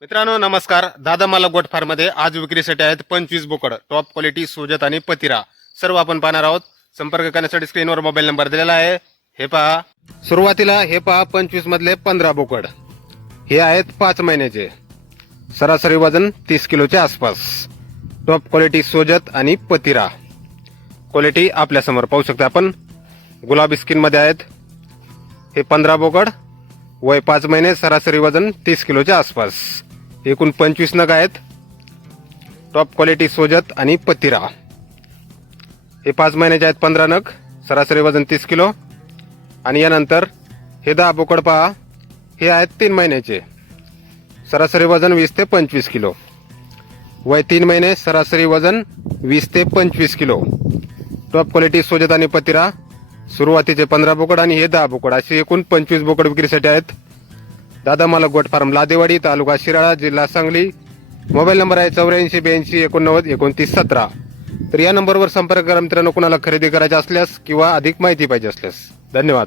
मित्रांनो नमस्कार. दादा मला गोट फार्ममध्ये आज विक्रीसाठी आहेत पंचवीस बोकड टॉप क्वालिटी सोजत आणि पतिरा. सर्व आपण पाहणार आहोत. संपर्क करण्यासाठी स्क्रीनवर मोबाईल नंबर दिलेला आहे. हे पहा. सुरुवातीला हे पहा पंचवीस मधले पंधरा बोकड. हे आहेत पाच महिन्याचे. सरासरी वजन तीस किलोच्या आसपास. टॉप क्वालिटी सोजत आणि पतिरा. क्वालिटी आपल्यासमोर पाहू शकता आपण. गुलाबी स्किनमध्ये आहेत. हे पंधरा बोकड. वय पाच महिने सरासरी वजन तीस किलोच्या आसपास. एकूण पंचवीस नग आहेत. टॉप क्वालिटी सोजत आणि पतिरा. हे पाच महिन्याचे आहेत पंधरा नग. सरासरी वजन तीस किलो. आणि यानंतर हे दहा बोकड पहा. हे आहेत तीन महिन्याचे. सरासरी वजन वीस ते पंचवीस किलो. वय तीन महिने सरासरी वजन वीस ते पंचवीस किलो. टॉप क्वालिटी सोजत आणि पतिरा. सुरुवातीचे पंधरा बोकड आणि हे दहा बोकड. असे एकूण पंचवीस बोकड विक्रीसाठी आहेत. दादा मला गोट फार्म लादेवाडी तालुका शिराळा जिल्हा सांगली. मोबाईल नंबर आहे चौऱ्याऐंशी ब्याऐंशी एकोणनव्वद एकोणतीस सतरा. तर या नंबरवर संपर्क करा मित्रांनो कुणाला खरेदी करायचा असल्यास किंवा अधिक माहिती पाहिजे असल्यास. धन्यवाद.